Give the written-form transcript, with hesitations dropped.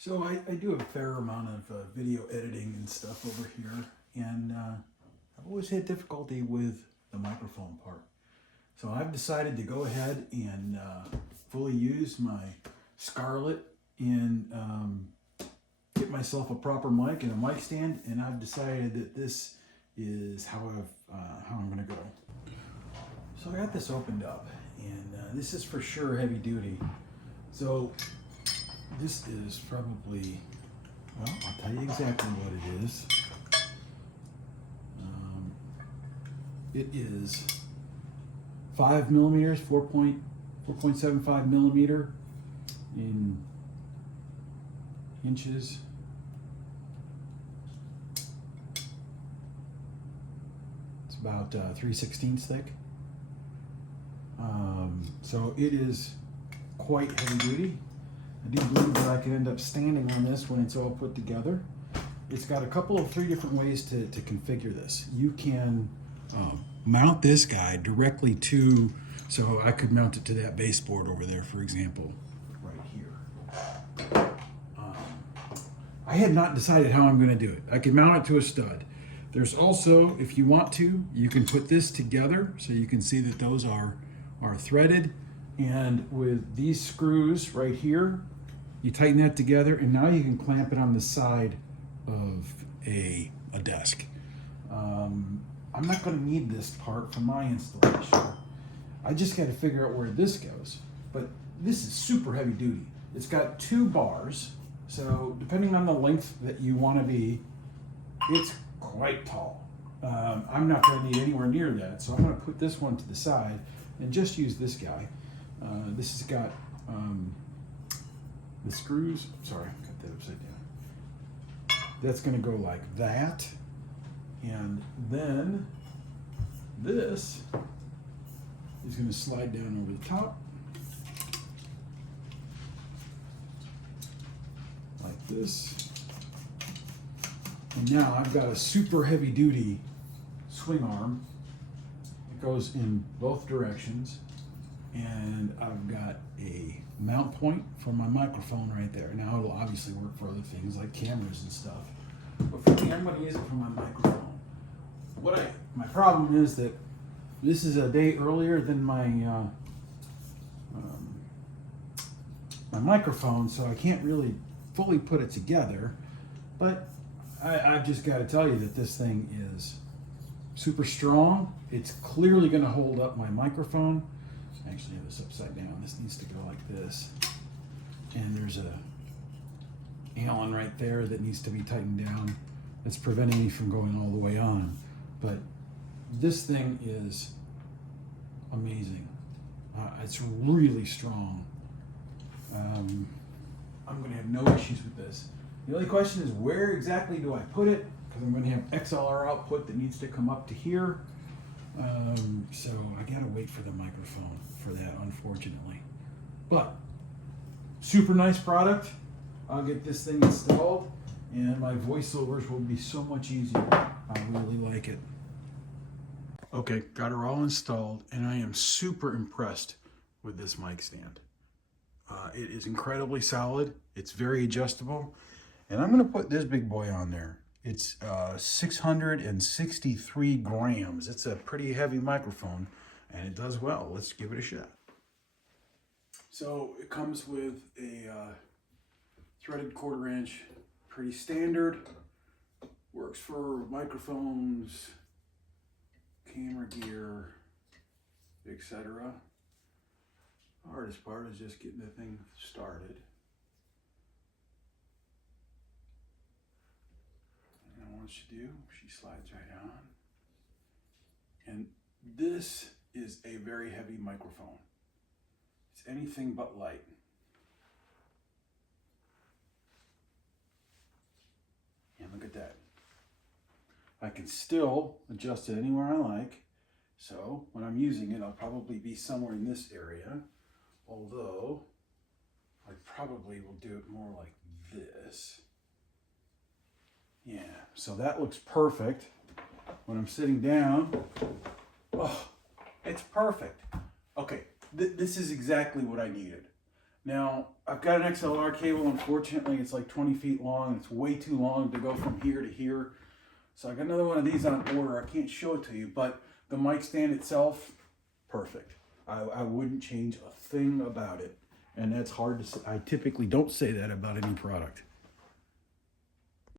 So I do a fair amount of video editing and stuff over here, and I've always had difficulty with the microphone part. So I've decided to go ahead and fully use my Scarlett and get myself a proper mic and a mic stand, and I've decided that this is how I'm going to go. So I got this opened up, and this is for sure heavy duty. So this is probably, well, I'll tell you exactly what it is. It is 5 millimeters, 4.75 millimeter in inches. It's about 3/16 thick. So it is quite heavy duty. I do believe that I can end up standing on this when it's all put together. It's got a couple of 3 different ways to configure this. You can mount this guy directly to, so I could mount it to that baseboard over there, for example, right here. I had not decided how I'm going to do it. I could mount it to a stud. There's also, if you want to, you can put this together so you can see that those are threaded. And with these screws right here, you tighten that together, and now you can clamp it on the side of a desk. I'm not going to need this part for my installation. I just got to figure out where this goes. But this is super heavy duty. It's got 2 bars, so depending on the length that you want to be, it's quite tall. I'm not going to need anywhere near that, so I'm going to put this one to the side and just use this guy. This has got the screws. Sorry, got that upside down. That's going to go like that, and then this is going to slide down over the top like this. And now I've got a super heavy duty swing arm. It goes in both directions. And I've got a mount point for my microphone right there. Now it'll obviously work for other things like cameras and stuff. But for me, I'm going to use it for my microphone. My problem is that this is a day earlier than my microphone, so I can't really fully put it together. But I've just got to tell you that this thing is super strong. It's clearly going to hold up my microphone. I actually have this upside down. This needs to go like this. And there's a Allen right there that needs to be tightened down. That's preventing me from going all the way on. But this thing is amazing. It's really strong. I'm going to have no issues with this. The only question is, where exactly do I put it? Because I'm going to have XLR output that needs to come up to here. So I gotta wait for the microphone for that, unfortunately. But super nice product. I'll get this thing installed, and my voiceovers will be so much easier. I really like it. Okay, got her all installed, and I am super impressed with this mic stand. It is incredibly solid. It's very adjustable, and I'm gonna put this big boy on there. It's 663 grams. It's a pretty heavy microphone, and it does well. Let's give it a shot. So it comes with a threaded 1/4 inch, pretty standard. Works for microphones, camera gear, etc. The hardest part is just getting the thing started. What she do, she slides right on. And this is a very heavy microphone. It's anything but light. And look at that. I can still adjust it anywhere I like. So when I'm using it, I'll probably be somewhere in this area. Although I probably will do it more like this. Yeah, so that looks perfect. When I'm sitting down, oh, it's perfect. Okay, this is exactly what I needed. Now, I've got an XLR cable. Unfortunately, it's like 20 feet long. It's way too long to go from here to here. So I got another one of these on order. I can't show it to you, but the mic stand itself, perfect. I wouldn't change a thing about it. And that's hard to say. I typically don't say that about any product.